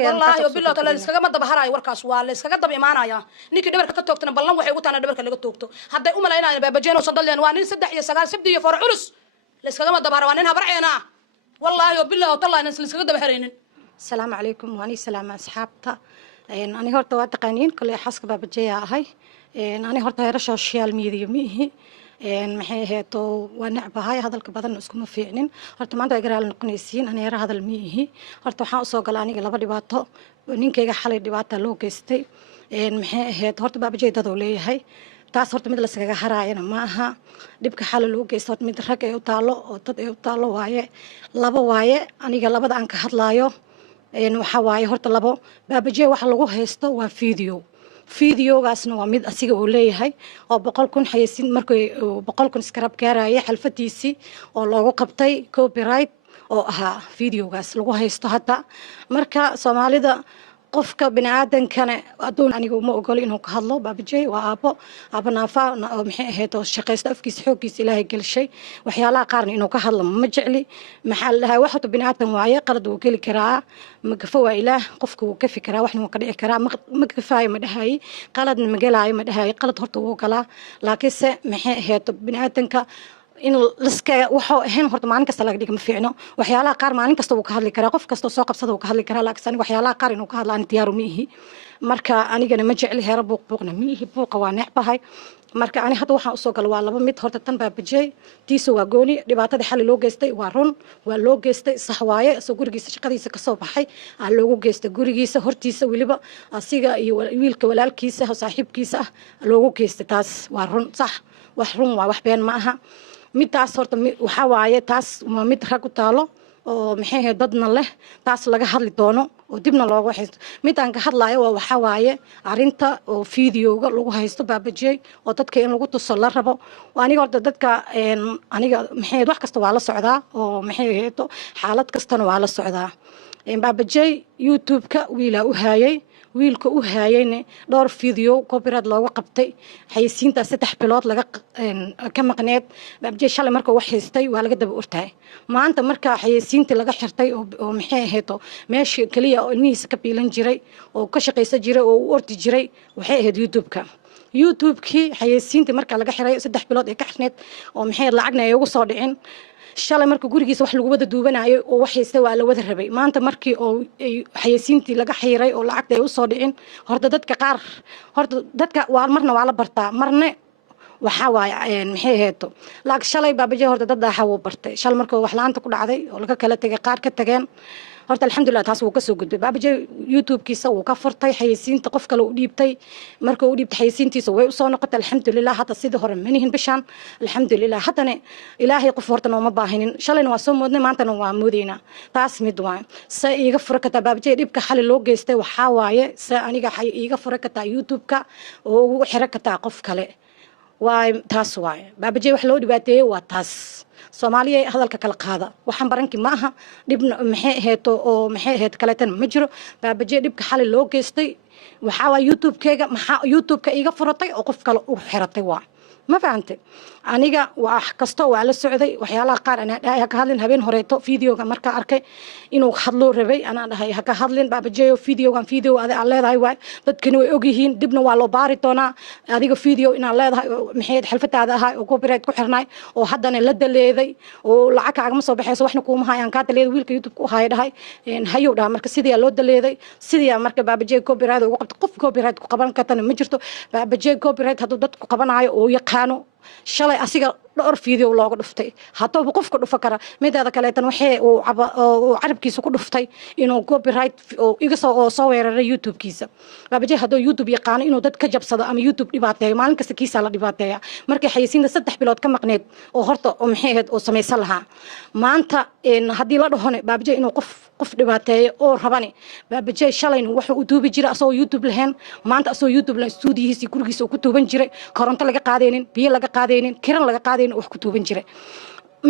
والله وبالله تلا لسكغا ما دبهراي warkaas waa la iskaga dab iimaanaya ninkii dhabarka ka toogtana ballan waxay ugu taana dhabarka laga toogto haday u malaynayaan baabajeen oo sandaleen waa nin 3 iyo 9 sabdi iyo far culus la iskaga ma dabhara waa nin habarceena wallahi وبالله تلا in la iskaga dabhareenin السلام عليكم واني سلام أصحابتا أنا هرت واتقانين كل حسب بابجيا هاي أنا هرت هير سوشيال ميديا ميه maxay heeto wanacbahay hadalka badan isku ma fiicnin horta maanta ay garaal noqonaysiin ana yara hadal miihi horta waxaan soo galay aniga laba dhibaato ninkayga xalay dhibaato loo geystay maxay ahayd horta baabajay dad oo leeyahay taas horta mid la iskaga haraayana ma aha dhibka xalay loo geystay horta mid rag ay u taalo oo dad ay u taalo waaye laba waaye aniga labada aan ka hadlaayo waxa waaye horta labo baabajay waxa lagu haysto waa fiidiyogaasna waa mid asiga uu leeyahay oo 100,000 xayeysiin markay 100,000 skarab gaaraya xalfadiisii oo loogu qabtay copyright oo ahaa fiidiyogaas lagu haysto hadda marka Soomaalida qofka bini'aadankana adoon aniga uma ogol inuu ka hadlo baabajay waa aabo naafa oo maxay ahayd oo shaqeysta afkiisa xoogiisa Ilaahay galshay waxyaalaha qaarna inuu ka hadlo ma jecli maxaa lahaa waxa bini'aadan waaye qalad uu gali karaa ma gafa waa Ilaah qofku uu ka fikiraa waxna uu ka dhici karaa ma gafaay ma dhahay qaladna ma galaayo ma dhahay qalad horta uu galaa laakiinse maxay ahayd bini'aadanka in liska waxa ahayn horta maalin kasta laga dhigo ma fiicno waxyaalaha qaar maalin kasta uu ka hadli karaa qof kasta soo qabsada uu ka hadli karaa laakiin waxyaalaha qaar inuu ka hadlo aan diyaar u miihi marka anigana ma jecli heer buuqna miihi buuqa waa necbahay marka ani hadda waxaan soo gal waa laba mid horta tan baabajay tiiso waa gooni dhibaatada xal loo geystay waa run waa loo geystay sax waaye soo gurigiisa shaqadiisa ka soo baxay aan loogu geystay gurigiisa hortiisa waliba asiga iyo wiilka walaalkiisa saaxiibkiisa loogu geystay taas waa run sax wax run waa wax been ma aha midaas horta waxa waaye taas waa mid rag u taalo oo maxay ahayd dadna leh taas laga hadli doono oo dibna looga haysto mid aan ka hadlaayo waa waxa waaye arinta oo fiidiyowga lagu haysto baabajay oo dadka in lagu tuso la rabo aniga horta dadka aniga maxay wax kasta waa la socdaa oo maxay ahayd xaalad kastana waa la socdaa baabajay YouTube-ka wiila u haayay wiilka u haayayna dhowr fiidiyo copyright looga qabtay xayeysiinta 3 bilood laga ka maqneed baabajay shalay markuu wax haystay waa laga daba urtay maanta marka xayeysiinta laga xirtay oo maxay ahayd meeshii kaliya oo ilmihiisa ka biilan jiray oo ka shaqeysan jiray oo u ordi jiray waxay ahayd YouTube-kii xayeysiinta marka laga xiray 3 bilood ee ka xirneed oo maxay lacagna ay ugu soo dhicin shalay marka gurigiisa wax lagu wada duubanayo oo wax haystay waa la wada rabay maanta markii oo xayeysiintii laga xiray oo lacagta ay u soo dhicin horta dadka waa marna waa la bartaa marna waxa waaye maxay heeto laakiin shalay baabajay horta dad dhaxa uu bartay shal markii wax laanta ku dhacday oo laga kala tagay qaar ka tageen horta alxamdulillah taas wuu ka soo gudbay baabajay YouTube-kiisa wuu ka furtay xayeysiinta qof kale u dhiibtay markuu u dhiibtay xayeysiintiisa way u soo noqotay alxamdulillah hadda sidii hore manihin bishan alxamdulillah haddana ilaahay qof horta nooma baahinin shalayna waa soo moodnay maantana waa moodayna taas mid waa sa iiga fura kataa baabajay dhibka xali loo geystay waxa waaye sa aniga iiga fura kataa YouTube-ka oo ugu xira kataa qof kale waa taas waaye baabajay wax loo dhibaateeyay waa taas Soomaaliya hadalka kala qaada waxaan baranki ma aha dibna maxay ahayd oo maxay ahayd kale tan ma jiro baabajay dhibka xalay loo geystay waxa waa YouTube-ka iga furatay oo qof kale u xiratay waa ma fahamtay aniga wax kasto waa la socday waxyaalaha qaar ana dhahay ka hadlin habeen horeeto fiidiyoga marka arkay inuu hadlo rabay ana dhahay ka hadlin baabajay fiidiyogan fiidiyo aan leedahay waa dadkani way og yihiin dibna waa loo baari doonaa adiga fiidiyo inaan leedahay maxay xalfadaada ahay oo copyright ku xirnay oo haddana la daleeday oo lacag kaagama soo baxayso waxna kuuma hayaan ka daleeday wiilka YouTube ku haay dhahay hayow dhaa marka sidii loo daleeday sidii marka baabajay copyright ugu qabtay qof copyright ku qaban kartana ma jirto baabajay copyright haduu dad ku qabanayo oo yaqaano shalay asiga dhowr fiidiyo looga dhuftay haddaba qofka dhufa kara midaada kale tan waxay uu carabkiisa ku dhuftay inuu copyright oo iga soo weeraray YouTube-kiisa baabajay hadduu YouTube yaqaan inuu dad ka jabsado ama YouTube dhibaateeyo maalin kasta kiisa la dhibaateeya markay xayeysiinta 3 bilood ka maqneed oo horta oo maxay ahayd oo sameeysan lahaa maanta haddii la dhahone baabajay inuu qof dhibaateeyo oo rabani baabajay shalayna wuxuu u duubi jiray asoo YouTube lahayn maanta asoo YouTube la stuudiyihiisa gurigiisa ku tuuban jiray koronto laga qaadeenin biyo laga qaadeenin kiran laga qaadeenin wax ku tuuban jiray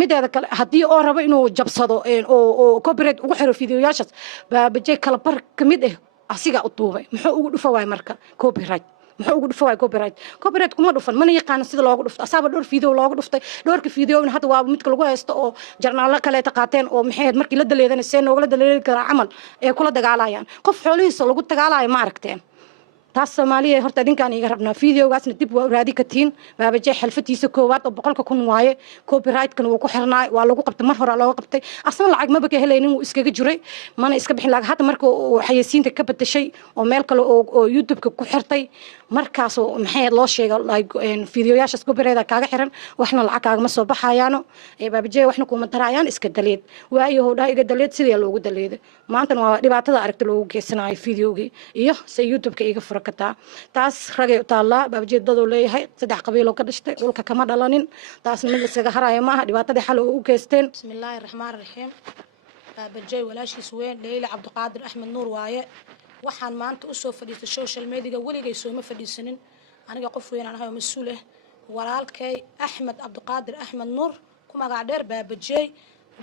mideeda kale haddii oo rabo inuu jabsado oo copyright ugu xiro fiidiyoyaashaas baabajay kala bar ka mid ah asiga u duubay muxuu ugu dhufa waay marka copyright muxuu ugu dhufo waay copyright kuma dhufan mana yaqaan sida loogu dhufto asaaba dhowr video loogu dhuftay dhowrka videona hadda waa midka lagu haysto oo jarnaalo kale qaateen oo maxay markii la daleedanay seen oo la daleedan kara camal ee kula dagaalayaan qof xoolihiisa lagu dagaalayo ma aragteen taas Soomaaliya horta dhinkaan iga rabnaa videogaasna dib waa raadi ka tiin baabajay xalfadiisa koowaad oo 100,000 waaye copyright-kan wuu ku xirnaa waa lagu qabtay mar hore loo qabtay asna lacag ma baka helaynin uu iskaga jiray mana iska bixin lacag hadda markii uu xayeysiinta ka badashay oo meel kale oo YouTube-ka ku xirtay markaas oo maxay loo sheegay like videoyaashaas copyright kaaga xiran waxna lacag kaaga ma soo baxayaano baabajay waxna kuma tarayaan iska daleed waayo dhaa iga daleed sidii loogu daleeday maanta waa dhibaatada aragtay loogu geysanayo videogi iyo say YouTube-ka iga furakataa taas ragay u taala baabajay dadoo leeyahay 3 qabiil oo ka dhashtay dhulka kama dhalanin taas mid isaga haraya maaha dhibaatada xal oo u geysteen bismillaahir rahmaanir rahiim baabajay walaashiis weyn Leila Cabdiqaadir Axmed Nuur waaye waxaan maanta u soo fadhiistay social media waligay soo ma fadhiisanin aniga qof weyn aan ahay mas'uul ah walaalkay Axmed Cabdiqaadir Axmed Nuur ku magac dheer baabajay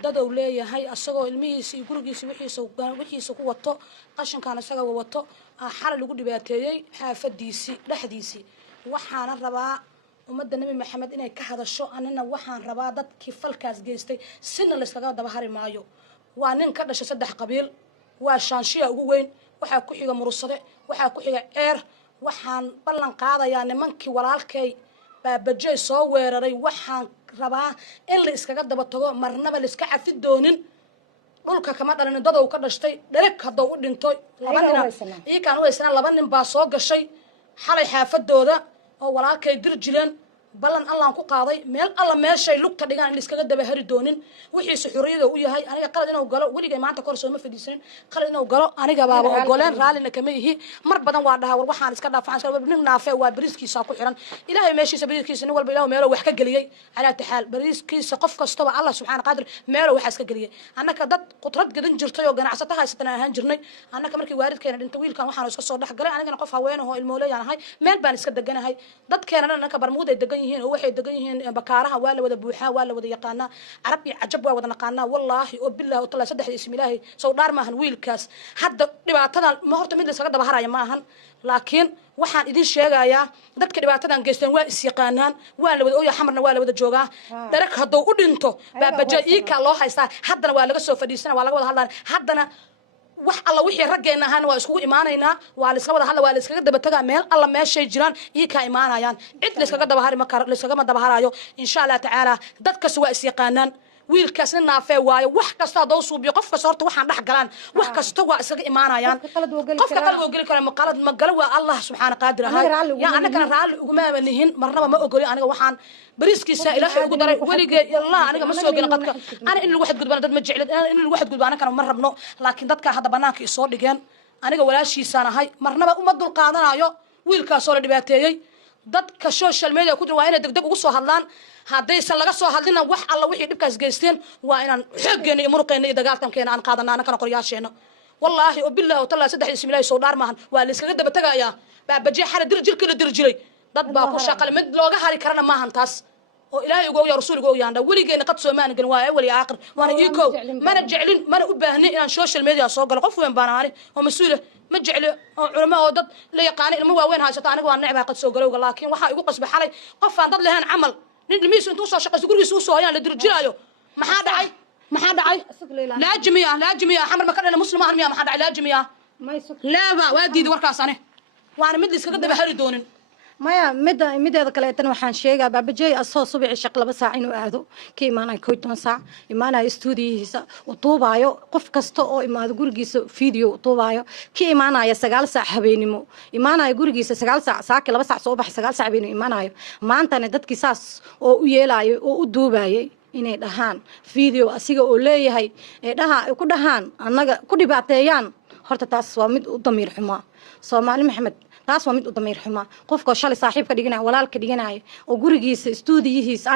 dad uu leeyahay asagoo ilmihiisa iyo gurigiisa wixiisa ku wato qashinkan asaga wato xal lagu dhibaateeyay xaafadiisi dhaxdiisi waxaan rabaa ummadda nabi maxamed inay ka hadasho anina waxaan rabaa dadkii falkaas geystay sina la iskaga daba hari maayo waa nin ka dhashay 3 qabiil waa shaanshiya ugu weyn waxa ku xiga murusade waxa ku xiga eer waxaan ballan qaadayaa nimankii walaalkay baabajay soo weeraray waxaan rabaa in la iskaga daba tago marnaba la iska cafi doonin dhulka kama dhalin dad uu ka dhashtay dherig hadda u dhinto laba nin baa soo gashay xalay xaafadooda oo walaalkay dirjileen ballan Allah ku qaaday meel alla meeshay lugta dhigaan in iskaga daba hari doonin wixiisa xuriyada u yahay aniga qalad inuu galo waligay maanta kor soo ma fadhiisan qalad inuu galo aniga baaba ogoleen raalina kama yihi mar badan waa dhaha war waxaan iska dhaafaan iska nin naafe waa bariiskiisa ku xiran ilaahay meeshiisa bariiskiisa nin walba ilaahay meel wax ka galiyay ala taxal bariiskiisa qof kastaba Allah subhanahu qaadir meel wax iska galiyay annaka dad qudrad gadan jirtay oo ganacsato haysatana ahaan jirnay annaka markii waalidkeena dhintay wiilkan waxaan iska soo dhax galay anigana qof haween oo ilmooleyaan ahay meel baan iska deganahay dadkeena annaka barmuud ay degan yihiin oo waxay degan yihiin bakaaraha waa la wada buuxaa waa la wada yaqaana arab iyo ajab waa wada naqaana wallahi oo billahi taala saddex ismi ilaahi soo dhaar maahan wiilkaas hadda dhibaatadan ma horta mid la isaga daba haraya maahan laakiin waxaan idin sheegayaa dadka dhibaatadan geysteen waa is yaqaanaan waa la wada ooya xamarna waa la wada joogaa darag hadoo u dhinto baabajay ka loo haystaa haddana waa laga soo fadhiisana waa laga wada hadlaan haddana wax alla wixii raggeena ahaan waa isku iimaanayna waa la iska wada hadla waa la iskaga daba tagaa meel alla meeshay jiraan ka iimaanayaan cid la iskaga daba hari ma karo la iskaga daba harayo insha Allah taala dadkaas waa is yaqaanaan wiilkaasna naafee waayo wax kasta doo suubiyo qof kasta horta waxaan dhax galaan wax kasta waa isaga iimaanayaan qofka qalad oo gali kara ma qalad ma gal waa Allah subhanahu qaadir ahay ya anaka raali ugu maamanihin marnaba ma ogoli aniga waxaan bariiskiisa ilaahay ugu daray waligay Allah aniga ma soo gelin qadka ana in lagu xad gudbana dad ma jecel in lagu xad gudbana kana ma rabno laakiin dadka hadda banaanka isoo dhigeen aniga walaashiisaan ahay marnaba uma dul qaadanayo wiilkaas oo la dhibaateeyay dadka social media ku jira waa inay degdeg ugu soo hadlaan haddaysan laga soo hadlina wax alla wixii dhibkaas geysteen waa inaan xooggeena iyo muruqeena iyo dagaaltankeena aan qaadanaa anakana qoryaasheena wallaahi oo billahi taala saddex ismi ilaahay soo dhaar maahan waa la iskaga daba tagayaa baabajay xara dirjilka la dirjilay dad baa ku shaqal mid looga hari karana maahan taas oo ilaahay ugu yaa rasuulku ugu yaanda waligeena qad Soomaaliya gal waa awal iyo aakhir waana iiko mana jeclin mana u baahnay inaan social media soo galo qof weyn baan ahay oo mas'uul ma jecli oo culimo oo dad la yaqaan ilmo waaweyn haysata aniga waan necbaa qad soo galowga laakiin waxa igu qasbay xalay qof aan dad lahayn camal nin dhimiis intuu soo shaqaysto gurigiisa u soo hayaan la dirjilaayo maxaa dhacay laajimiya xamar ma ka dhana muslim ahan miya maxaa dhacay laajimiya laaba waa diiday warkaas ane waana mid iskaga daba hari doonin maya mideeda kale tan waxaan sheegaa baabajay asoo subaxi shaq 2 saac inuu aado ka imaanay 12 saac imaanay stuudiyihiisa u tuubaayo qof kasta oo imaado gurigiisa video u tuubaayo ka imaanaya 9 saac habeenimo imaanay gurigiisa 9 saac saaki 2 saac soo bax 9 saac habeenimo imaanayo maantana dadkii saas oo u yeelaayo oo u duubayay inay dhahaan video asiga oo leeyahay ee ku dhahaan annaga ku dhibaateeyaan horta taas waa mid u damiir xumo Soomaali Maxamed taas waa mid u damiir xumo qofka shalay saaxiibka dhiganay walaalka dhiganay oo gurigiisa stuudiyihiisa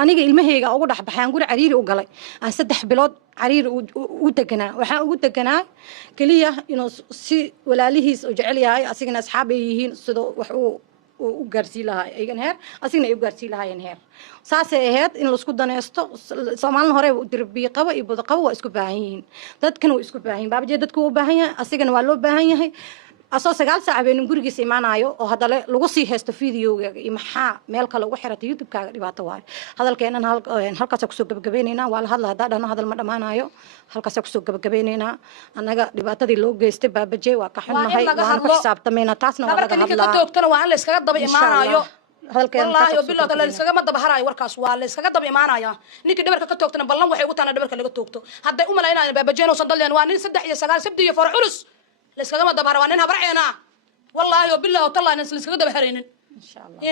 aniga ilmahayga ugu dhaxbaxaan guri cariiri u galay aan 3 bilood cariiri u deganaa waxa ugu deganaa kaliya inuu si walaalihiis u jecel yahay asigana asxaab ay yihiin sidoo wax u gaarsiin lahaa aygan heer asigna ay u gaarsiin lahaayeen heer saasay ahayd in la isku daneysto Soomaaliland hore u dirbiye qaba iyo bada qaba waa isku baahan yihiin dadkana waa isku baahan yihiin baabajay dadku u baahan yahay asigana waa loo baahan yahay asoo 9 saac been gurigiisa imaanayo oo hadale lagu sii heesto fiidiyowga iyo maxaa meel kale ugu xirata youtube-kaaga dhibaato waayo hadalkeenan halkaas ku soo gabagabeynayna waa la hadlaa dadana hadal ma dhamaanayo halkaas ku soo gabagabeynayna anaga dhibaatadii loo geystay baabaje waa ka xunnahay waan ku xisaabtamayna taasna waa laga hadlaa ka toogtana waa in la iskaga daba imaanayo والله وبالله قال لي سجى ما دبهراي وركاس والله سجى دب إيمانايا نيكي دبرك كتوكتنا بالله وحي وتانا دبرك اللي كتوكتو هدا أملا هنا بابجين وصندلين وانين سدح يا سجال سبدي يا فرع حلس لسجى ما دبهرا وانين هبرعينا والله وبالله وطلع ناس لسجى دبهرين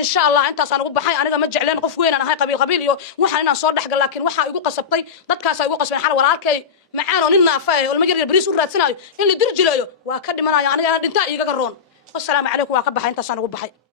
إن شاء الله أنت صار قب حي أنا متجع لين قف وين أنا هاي قبيل يو وحنا صار دحق لكن وحا يقول قصبتي ضد كاس يقول قصب حال ولا كي معانا ننا فاي والمجري البريس ورات سنايو اللي درج له وأكد منا يعني أنا دنتا يجرون والسلام عليكم وأكب حي أنت صار قب حي